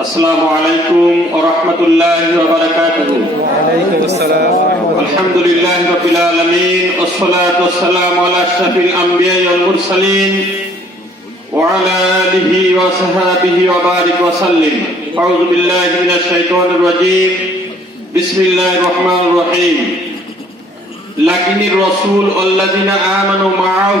السلام عليكم ورحمة الله وبركاته وعليكم السلام ورحمة الله الحمد لله رب العالمين والصلاة والسلام على أشرف الأنبياء والمرسلين وعلى آله وصحبه وبارك وسلم أعوذ بالله من الشيطان الرجيم بسم الله الرحمن الرحيم لكن الرسول والذين آمنوا معه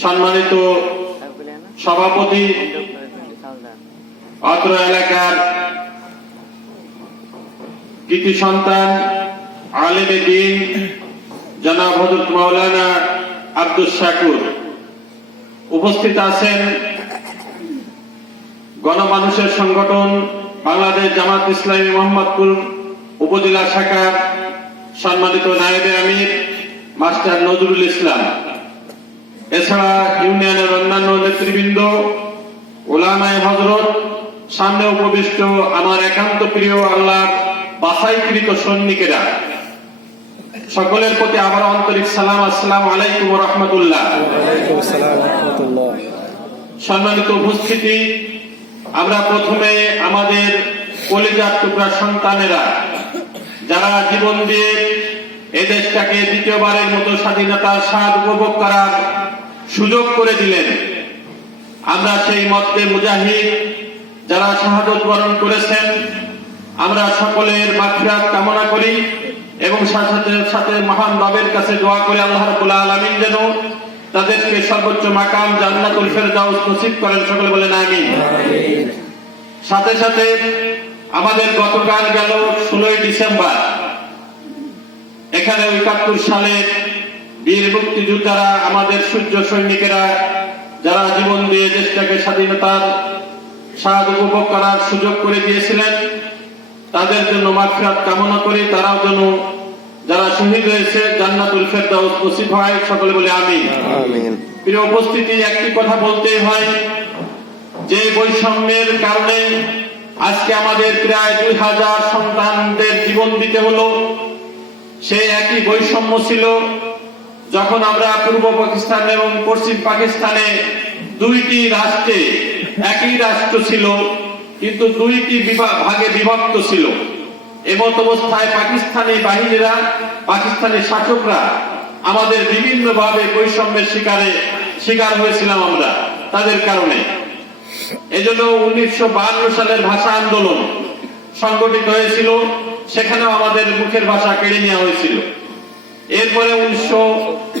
সম্মানিত সভাপতি অত্র এলাকার কৃতি সন্তান, আলেমে দিন, জনাব হজরত মাওলানা আব্দুল শাকুর। উপস্থিত আছেন গণমানুষের সংগঠন বাংলাদেশ জামাত ইসলামী মোহাম্মদপুর উপজেলা শাখার সম্মানিত নায়েবে আমির, মাস্টার নজরুল ইসলাম। এছাড়া ইউনিয়নের অন্যান্য নেতৃবৃন্দ ওলামায় হজরত সামনে উপবিষ্ট আমার একান্ত প্রিয় আল্লাহ বাসাইকৃত সৈনিকেরা সকলের প্রতি আমার আন্তরিক সালাম আসসালাম আলাইকুম রহমতুল্লাহ। সম্মানিত উপস্থিতি আমরা প্রথমে আমাদের কলিজার টুকরা সন্তানেরা যারা জীবন দিয়ে এদেশটাকে দ্বিতীয়বারের মতো স্বাধীনতার স্বাদ উপভোগ করার সুযোগ করে দিলেন। আমরা সেই মধ্যে মুজাহিদ যারা শাহাদত বরণ করেছেন আমরা সকলের মাখিরাত কামনা করি এবং সাথে সাথে মহান বাবের কাছে দোয়া করে আল্লাহ রাব্বুল আলামিন যেন তাদেরকে সর্বোচ্চ মাকাম জান্নাতুল ফেরদাউস নসিব করেন। সকলে বলেন আমিন। সাথে সাথে আমাদের গতকাল গেল ষোলোই ডিসেম্বর। এখানে একাত্তর সালে বীর মুক্তিযোদ্ধারা আমাদের সূর্য সৈনিকেরা যারা জীবন দিয়ে দেশটাকে স্বাধীনতার স্বাদ উপভোগ করার সুযোগ করে দিয়েছিলেন তাদের জন্য মাফিয়াত কামনা করি। তারাও যেন যারা শহীদ হয়েছে জান্নাতুল ফেরদাউস উপস্থিত হয় সকলে বলে আমি প্রিয় উপস্থিতি একটি কথা বলতেই হয় যে বৈষম্যের কারণে আজকে আমাদের প্রায় দুই হাজার সন্তানদের জীবন দিতে হলো সে একই বৈষম্য ছিল। যখন আমরা পূর্ব পাকিস্তান এবং পশ্চিম পাকিস্তানে দুইটি রাষ্ট্রে, একই রাষ্ট্র ছিল, কিন্তু দুইটি ভাগে বিভক্ত ছিল। এমত অবস্থায় পাকিস্তানি বাহিনীরা, পাকিস্তানি শাসকরা আমাদের বিভিন্ন ভাবে বৈষম্যের শিকারে, শিকার হয়েছিলাম আমরা, তাদের কারণে। এজন্য উনিশশো সালের ভাষা আন্দোলন সংগঠিত হয়েছিল, সেখানেও আমাদের মুখের ভাষা কেড়ে নেওয়া হয়েছিল। এরপরে উনিশশো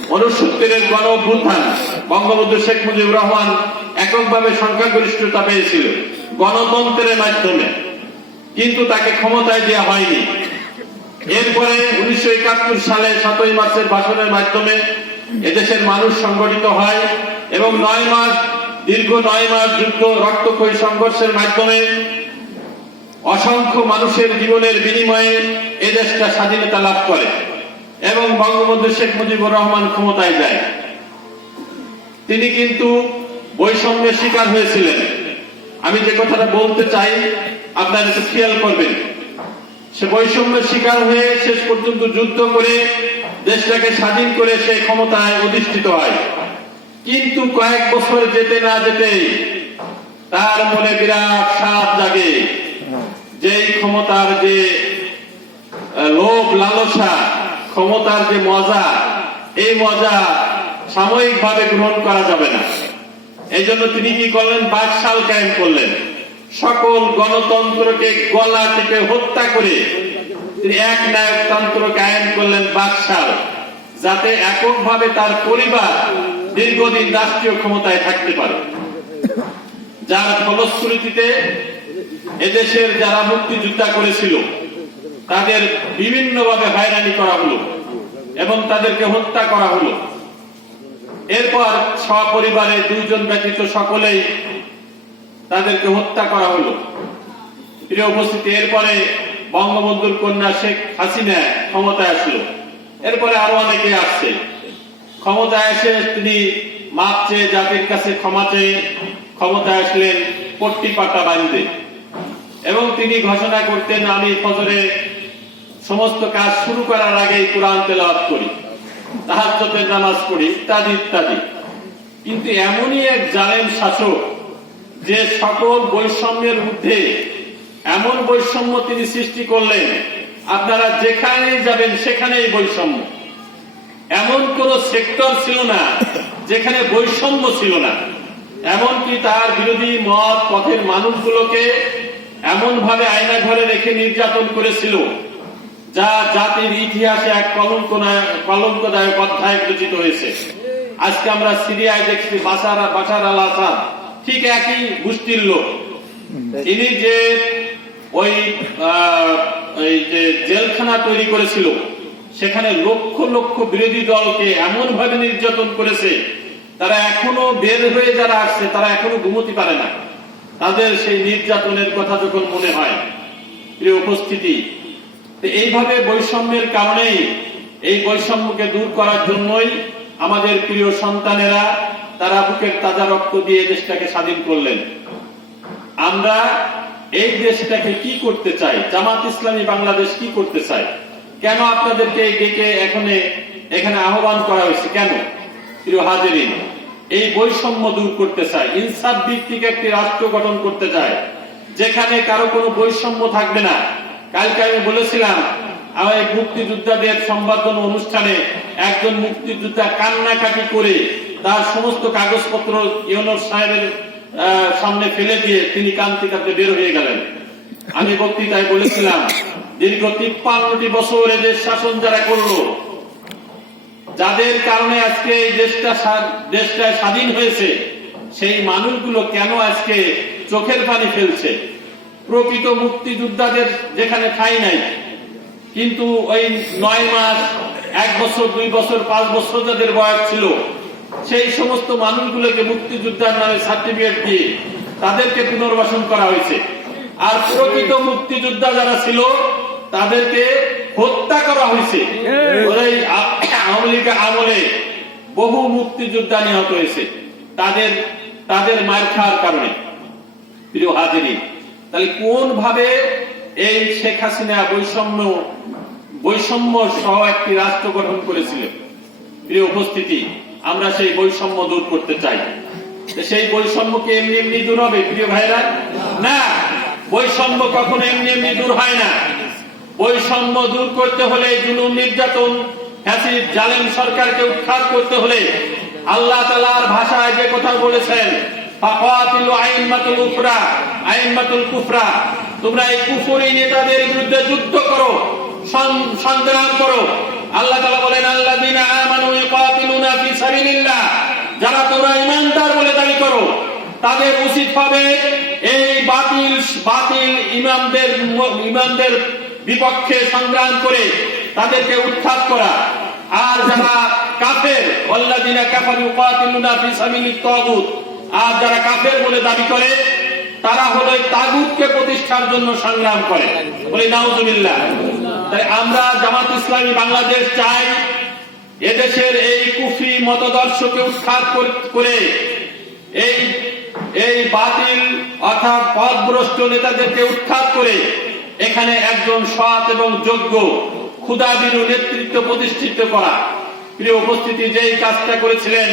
উনসত্তরের গণ অভ্যুত্থান বঙ্গবন্ধু শেখ মুজিবুর রহমান এককভাবে সংখ্যাগরিষ্ঠতা পেয়েছিল গণতন্ত্রের মাধ্যমে। কিন্তু তাকে ক্ষমতায় দেওয়া হয়নি। এরপরে উনিশশো একাত্তর সালে সাতই মার্চের ভাষণের মাধ্যমে এদেশের মানুষ সংগঠিত হয় এবং নয় মাস, দীর্ঘ নয় মাস যুদ্ধ, রক্তক্ষয়ী সংঘর্ষের মাধ্যমে অসংখ্য মানুষের জীবনের বিনিময়ে এদেশটা স্বাধীনতা লাভ করে। এবং বঙ্গবন্ধু শেখ মুজিবুর রহমান ক্ষমতায় যায়। তিনি কিন্তু বৈষম্যের শিকার হয়েছিলেন। আমি যে কথাটা বলতে চাই, আপনারা একটু খেয়াল করবেন। সে বৈষম্যের শিকার হয়ে শেষ পর্যন্ত যুদ্ধ করে দেশটাকে স্বাধীন করে সে ক্ষমতায় অধিষ্ঠিত হয়। কিন্তু কয়েক বছর যেতে না যেতেই তার মনে বিরাট সাপ জাগে। যেই ক্ষমতার যে লোভ, লালসা ক্ষমতার যে মজা, এই মজা সাময়িক ভাবে গ্রহণ করা যাবে না। এই জন্য তিনি কি করলেন? বাকশাল কায়েম করলেন। সকল গণতন্ত্রকে গলা টিপে হত্যা করে তিনি এক নায়কতন্ত্র কায়েম করলেন বাকশাল যাতে এককভাবে তার পরিবার দীর্ঘদিন রাষ্ট্রীয় ক্ষমতায় থাকতে পারে। যার ফলশ্রুতিতে এদেশের যারা মুক্তিযোদ্ধা করেছিল তাদের বিভিন্নভাবে হয়রানি করা হলো এবং তাদেরকে হত্যা করা হলো। এরপর সপরিবারে দুইজন ব্যতীত সকলেই তাদেরকে হত্যা করা হলো। প্রিয় উপস্থিতি, এরপরে বঙ্গবন্ধুর কন্যা শেখ হাসিনা ক্ষমতায় আসলো। এরপরে আরও অনেকে আসছে। ক্ষমতায় এসে তিনি মাপ চেয়ে জাতির কাছে ক্ষমা চেয়ে ক্ষমতায় আসলেন পট্টি পাটা বাড়িতে। এবং তিনি ঘোষণা করতেন, আমি ফজরে সমস্ত কাজ শুরু করার আগেই কোরআন তেলাওয়াত করি, তাহাজ্জুদের নামাজ পড়ি, ইত্যাদি ইত্যাদি। কিন্তু এমনই এক জালেম শাসক যে সকল বৈষম্যের মধ্যে এমন বৈষম্য তিনি সৃষ্টি করলেন, আপনারা যেখানেই যাবেন সেখানেই বৈষম্য। এমন কোন সেক্টর ছিল না যেখানে বৈষম্য ছিল না। এমনকি তার বিরোধী মত, পথের মানুষগুলোকে এমন ভাবে আয়না ঘরে রেখে নির্যাতন করেছিল যা জাতির ইতিহাসে এক কলঙ্ক কলঙ্কদায়ক অধ্যায় রচিত হয়েছে। আজকে আমরা সিরিয়ায় দেখছি বাসার বাসার আল আসাদ। ঠিক একই গোষ্ঠীর লোক। তিনি যে ওই যে জেলখানা তৈরি করেছিল, সেখানে লক্ষ লক্ষ বিরোধী দলকে এমন ভাবে নির্যাতন করেছে, তারা এখনও বের হয়ে যারা আসছে, তারা এখনও ঘুমতি পারে না। তাদের সেই নির্যাতনের কথা যখন মনে হয়, প্রিয় উপস্থিতি এইভাবে বৈষম্যের কারণেই এই বৈষম্যকে দূর করার জন্যই আমাদের প্রিয় সন্তানেরা তারা বুকের তাজা রক্ত দিয়ে দেশটাকে স্বাধীন করলেন। আমরা এই দেশটাকে কি করতে চাই? জামাত ইসলামী বাংলাদেশ কি করতে চাই কেন আপনাদেরকে ডেকে এখানে এখানে আহ্বান করা হয়েছে? কেন? প্রিয় হাজিরিন, এই বৈষম্য দূর করতে চাই ইনসাফ ভিত্তিক একটি রাষ্ট্র গঠন করতে চাই যেখানে কারও কোনো বৈষম্য থাকবে না। কালকে আমি বলেছিলাম, আমার মুক্তিযোদ্ধাদের অনুষ্ঠানে একজন মুক্তিযোদ্ধা কান্নাকাটি করে তার সমস্ত কাগজপত্র ইউনুস সাহেবের সামনে ফেলে দিয়ে তিনি কান্তি কাঁদতে বের হয়ে গেলেন। আমি বক্তৃতায় বলেছিলাম, দীর্ঘ তিপ্পান্নটি বছর এদের শাসন যারা করল, যাদের কারণে আজকে এই দেশটা দেশটা স্বাধীন হয়েছে, সেই মানুষগুলো কেন আজকে চোখের পানি ফেলছে? প্রকৃত মুক্তিযোদ্ধাদের যেখানে ঠাই নাই। কিন্তু ওই নয় মাস, এক বছর, দুই বছর, পাঁচ বছর যাদের বয়স ছিল, সেই সমস্ত মানুষগুলোকে মুক্তিযোদ্ধার নামে সার্টিফিকেট দিয়ে তাদেরকে পুনর্বাসন করা হয়েছে। আর প্রকৃত মুক্তিযোদ্ধা যারা ছিল, তাদেরকে হত্যা করা হয়েছে। আওয়ামী লীগ আমলে বহু মুক্তিযোদ্ধা নিহত হয়েছে। তাদের তাদের মার খাওয়ার কারণে। প্রিয় হাজিরি তাহলে কোন ভাবে এই শেখ হাসিনা বৈষম্য বৈষম্য সহ একটি রাষ্ট্র গঠন করেছিলেন? প্রিয় উপস্থিতি, আমরা সেই বৈষম্য দূর করতে চাই। সেই বৈষম্যকে এমনি এমনি দূর হবে, প্রিয় ভাইরা না, বৈষম্য কখনো এমনি এমনি দূর হয় না। বৈষম্য দূর করতে হলে জুলুম নির্যাতন হ্যাসিড জালেম সরকারকে উৎখাত করতে হলে আল্লাহ তালার ভাষায় যে কথা বলেছেন, ফাকাতিলু আইম্মাতুল উফরা আইম্মাতুল কুফরা, তোমরা এই কুফরি নেতাদের বিরুদ্ধে যুদ্ধ করো সংগ্রাম করো। আল্লাহ বলেন আমানু ফি সাবিলিল্লাহ যারা তোমরা বলে দাবি করো, তাদের উচিত এই বাতিল বাতিল ইমামদের ইমামদের বিপক্ষে সংগ্রাম করে তাদেরকে উৎখাত করা। আর যারা কাফের, আল্লাযীনা কাফারু ইউকাতিলুনা ফি সাবিলিত তাগুত, আর যারা কাফের বলে দাবি করে তারা হলো তাগুতকে প্রতিষ্ঠার জন্য সংগ্রাম করে। বলে, নাউজুবিল্লাহ। তাই আমরা জামাত ইসলামী বাংলাদেশ চাই এদেশের এই কুফরি মতদর্শকে উৎখাত করে এই এই বাতিল অর্থাৎ পথভ্রষ্ট নেতাদেরকে উৎখাত করে এখানে একজন সৎ এবং যোগ্য ক্ষুদাবিরু নেতৃত্ব প্রতিষ্ঠিত করা। প্রিয় উপস্থিতি, যেই কাজটা করেছিলেন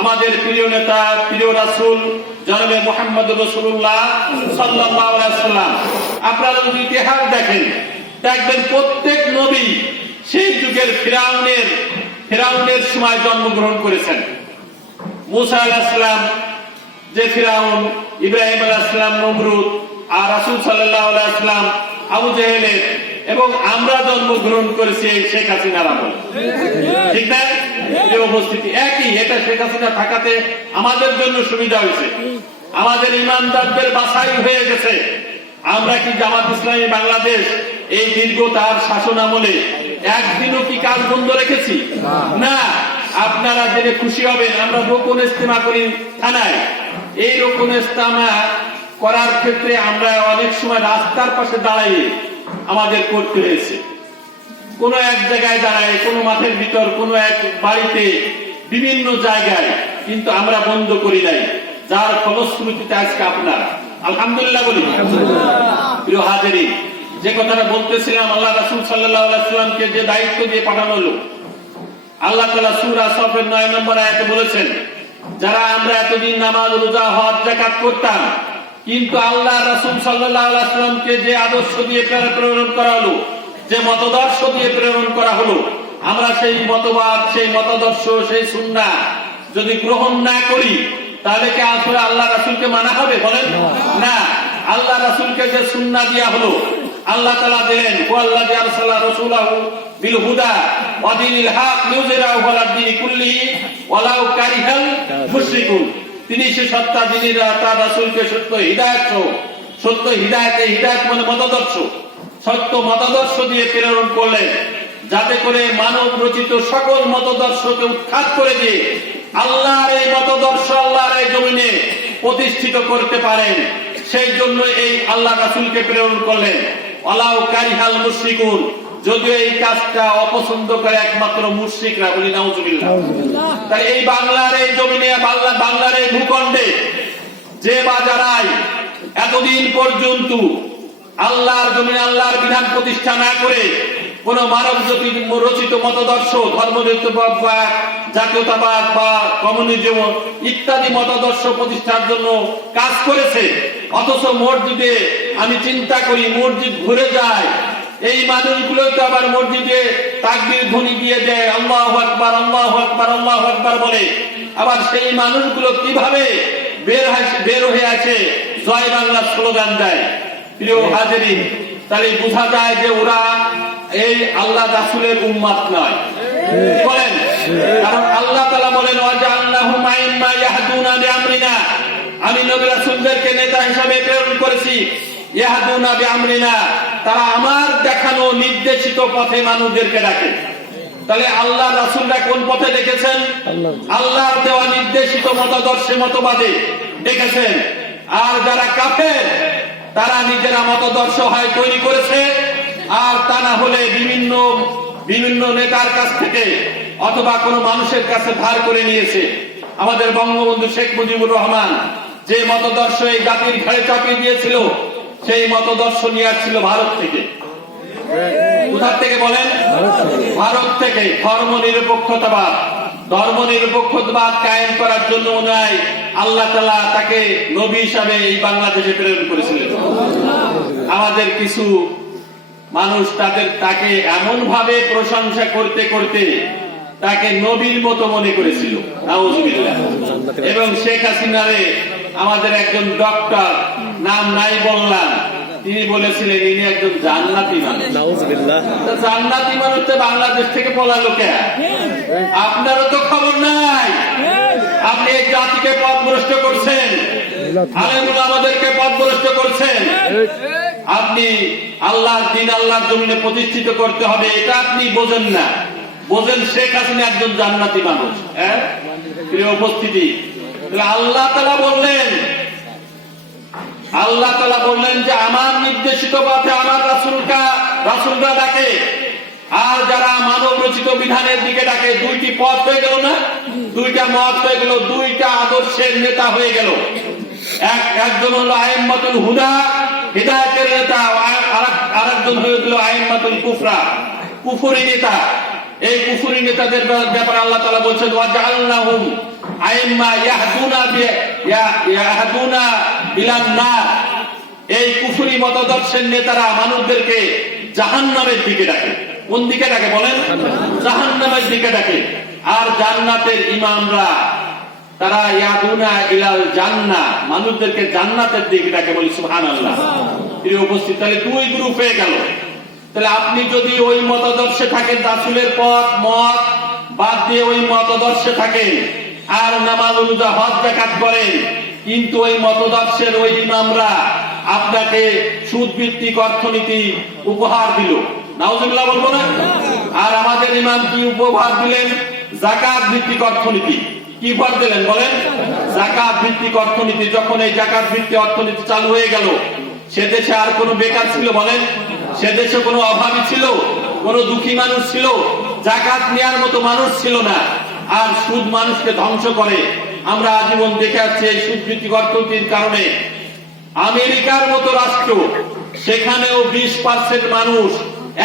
আমাদের প্রিয় নেতা, প্রিয় রাসুল, জনাবে মোহাম্মদ রসুল্লাহ সাল্লাম আপনারা যদি ইতিহাস দেখেন, দেখবেন প্রত্যেক নবী সেই যুগের ফিরাউনের ফিরাউনের সময় জন্মগ্রহণ করেছেন। মুসা আলাহিসাম যে ফিরাউন, ইব্রাহিম আলাহিসাম নমরুদ আর রাসুল সাল্লাহ আলাইসলাম আবু জাহেলের, এবং আমরা জন্মগ্রহণ করেছি শেখ হাসিনার আমল। ঠিক না উপস্থিতি একই, এটা থাকাতে আমাদের জন্য সুবিধা হয়েছে। আমাদের ইমানদারদের বাছাই হয়ে গেছে। আমরা কি জামাত ইসলামী বাংলাদেশ এই দীর্ঘ তার শাসন আমলে একদিনও কি কাজ বন্ধ রেখেছি? না। আপনারা জেনে খুশি হবেন, আমরা রোকন ইস্তেমা করি থানায়। এই রোকন ইস্তেমা করার ক্ষেত্রে আমরা অনেক সময় রাস্তার পাশে দাঁড়াইয়ে আমাদের করতে হয়েছে। কোন এক জায়গায় দাঁড়ায় কোন মাঠের ভিতর কোন এক বাড়িতে বিভিন্ন জায়গায় কিন্তু আমরা বন্ধ করি নাই। যার ফলশ্রুতিতে আজকে আপনার। আলহামদুলিল্লাহ বলি। প্রিয় হাজারি যে কথাটা বলতেছিলাম আল্লাহ রাসুল সাল্লাহ সাল্লামকে যে দায়িত্ব দিয়ে পাঠানো হলো আল্লাহ তালা সুরা সফের নয় নম্বর আয়াতে বলেছেন যারা আমরা এতদিন নামাজ রোজা হজ জাকাত করতাম কিন্তু আল্লাহ রাসুল সাল্লাহ সাল্লামকে যে আদর্শ দিয়ে প্রেরণ- প্রেরণ করা হলো যে মতদর্শ দিয়ে প্রেরণ করা হলো আমরা সেই মতবাদ সেই মতদর্শ সেই সুন্না যদি গ্রহণ না করি তাহলে কি আসলে আল্লাহ রাসুলকে মানা হবে বলেন? না। আল্লাহ রাসুলকে যে সুন্না দিয়া হলো আল্লাহ তালা দিলেন আল্লাহ আরসালা রসুলাহু বিল হুদা ওয়া দিনিল হক লিউযিরাহু আলা দ্বীনি কুল্লিহি ওয়ালাউ কারিহাল মুশরিকুন। তিনি সে সত্তা যিনি তার রাসূলকে সত্য হিদায়াত সত্য হিদায়াতে হিদায়াত মানে মতদর্শ। সত্য মতদর্শ দিয়ে প্রেরণ করলেন যাতে করে মানব রচিত সকল মতদর্শকে উৎখাত করে দিয়ে আল্লাহর এই মতদর্শ আল্লাহর এই জমিনে প্রতিষ্ঠিত করতে পারেন। সেই জন্য এই আল্লাহ রাসূলকে প্রেরণ করলেন। অলাউ কারিহাল মুশরিকুন যদিও এই কাজটা অপছন্দ করে একমাত্র মুশরিকরা বলি নাউজুবিল্লাহ। তাই এই বাংলার এই জমিনে বাংলা বাংলার এই ভূখণ্ডে যে বা যারাই এতদিন পর্যন্ত আল্লাহর জমিনে আল্লাহর বিধান প্রতিষ্ঠা না করে কোন মানব জ্যোতি রচিত মতাদর্শ, ধর্মনিরপেক্ষ জাতীয়তাবাদ বা কমিউনিজম ইত্যাদি মতাদর্শ প্রতিষ্ঠার জন্য কাজ করেছে। অথচ মসজিদে আমি চিন্তা করি মসজিদ ঘুরে যায়। এই মানুষগুলো তো আবার মসজিদে তাকবির ধ্বনি দিয়ে দেয়, আল্লাহ আকবার আল্লাহ আকবার আল্লাহ আকবার বলে। আবার সেই মানুষগুলো কীভাবে বের বের হয়ে আছে জয় বাংলা স্লোগান দেয়। প্রিয় হাজারিন তাহলে বোঝা যায় যে ওরা এই আল্লাহ রাসুলের উম্মাত নয়। বলেন কারণ আল্লাহ তালা বলেন আমি নবী রাসূলদেরকে নেতা হিসাবে প্রেরণ করেছি। ইয়াহদুনা বিআমরিনা তারা আমার দেখানো নির্দেশিত পথে মানুষদেরকে ডাকে। তাহলে আল্লাহ রাসূলরা কোন পথে ডেকেছেন আল্লাহর দেওয়া নির্দেশিত মতদর্শে মতবাদে দেখেছেন। আর যারা কাফের তারা নিজেরা মতদর্শ হয় তৈরি করেছে, আর তা না হলে বিভিন্ন বিভিন্ন নেতার কাছ থেকে অথবা কোনো মানুষের কাছে ধার করে নিয়েছে। আমাদের বঙ্গবন্ধু শেখ মুজিবুর রহমান যে মতদর্শ এই জাতির ঘরে চাপিয়ে দিয়েছিল, সেই মতদর্শ নিয়ে আসছিল ভারত থেকে। কোথা থেকে বলেন? ভারত থেকে। ধর্ম নিরপেক্ষতাবাদ ধর্ম নিরপেক্ষতাবাদ কায়েম করার জন্য ওনায় আল্লাহ তালা তাকে নবী হিসাবে এই বাংলাদেশে প্রেরণ করেছিলেন। আমাদের কিছু মানুষ তাদের, তাকে এমন ভাবে প্রশংসা করতে করতে তাকে নবীর মতো মনে করেছিল। এবং শেখ হাসিনারে আমাদের একজন ডক্টর, নাম নাই বললাম। তিনি বলেছিলেন ইনি একজন জান্নাতি মানুষ। জান্নাতি মানুষ তো বাংলাদেশ থেকে পলালো কে? আপনারও তো খবর নাই। আপনি এই জাতিকে পথভ্রষ্ট করছেন। আলেমুল আমাদেরকে পথভ্রষ্ট করছেন। আপনি আল্লাহর দিন আল্লাহর জমিনে প্রতিষ্ঠিত করতে হবে এটা আপনি বোঝেন না। বোঝেন শেখ হাসিনা একজন জান্নাতি মানুষ হ্যাঁ? প্রিয় উপস্থিতি। আল্লাহ তালা বললেন আল্লাহ তালা বললেন যে, আমার নির্দেশিত পথে আমার রাসুলকা রাসুলরা ডাকে। আর যারা মানব রচিত বিধানের দিকে ডাকে, দুইটি পথ হয়ে গেল না? দুইটা মত হয়ে গেল, দুইটা আদর্শের নেতা হয়ে গেল। এক, একজন হলো আইম্মাতুল হুদা, হিদায়তের নেতা আর একজন হয়ে গেল আইম্মাতুল কুফরা, কুফুরি নেতা। এই কুফুরি নেতাদের ব্যাপারে আল্লাহ তালা বলছেন ওয়াজআলনাহুম এই কুফুরি মতদর্শের নেতারা মানুষদেরকে দিকে ডাকে। কোন দিকে ডাকে বলেন? দিকে ডাকে। আর জান্নাতের ইমামরা, তারা দিকে ডাকে বলি তাহলে দুই গ্রুপ হয়ে গেল। তাহলে আপনি যদি ওই মতদর্শে থাকেন, রাসুলের পথ, মত বাদ দিয়ে ওই মতদর্শে থাকেন আর নামাজ অনুযায়ী হজ জাকাত করেন কিন্তু ওই মতদর্শের ওই ইমামরা আপনাকে সুদ ভিত্তিক অর্থনীতি উপহার দিল। নাউজুবিল্লাহ বলব না? আর আমাদের ইমাম কি উপহার দিলেন? জাকাত ভিত্তিক অর্থনীতি। কি দিলেন বলেন? জাকাত ভিত্তিক অর্থনীতি। যখন এই জাকাত ভিত্তিক অর্থনীতি চালু হয়ে গেল, সে দেশে আর কোনো বেকার ছিল বলেন? সে দেশে কোনো অভাবী ছিল? কোনো দুঃখী মানুষ ছিল? জাকাত নেওয়ার মতো মানুষ ছিল না। আর সুদ মানুষকে ধ্বংস করে। আমরা আজীবন দেখে আসছি এই ভিত্তিক অর্থনীতির কারণে। আমেরিকার মতো রাষ্ট্র, সেখানেও বিশ পার্সেন্ট মানুষ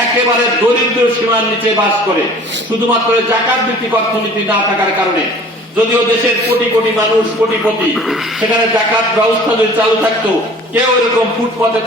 একেবারে দরিদ্র সীমার নিচে বাস করে, শুধুমাত্র জাকাত ভিত্তিক অর্থনীতি না থাকার কারণে। যদিও দেশের কোটি কোটি মানুষ কোটিপতি, সেখানে জাকাত ব্যবস্থা যদি চালু থাকতো, কেউ এরকম ফুটপথে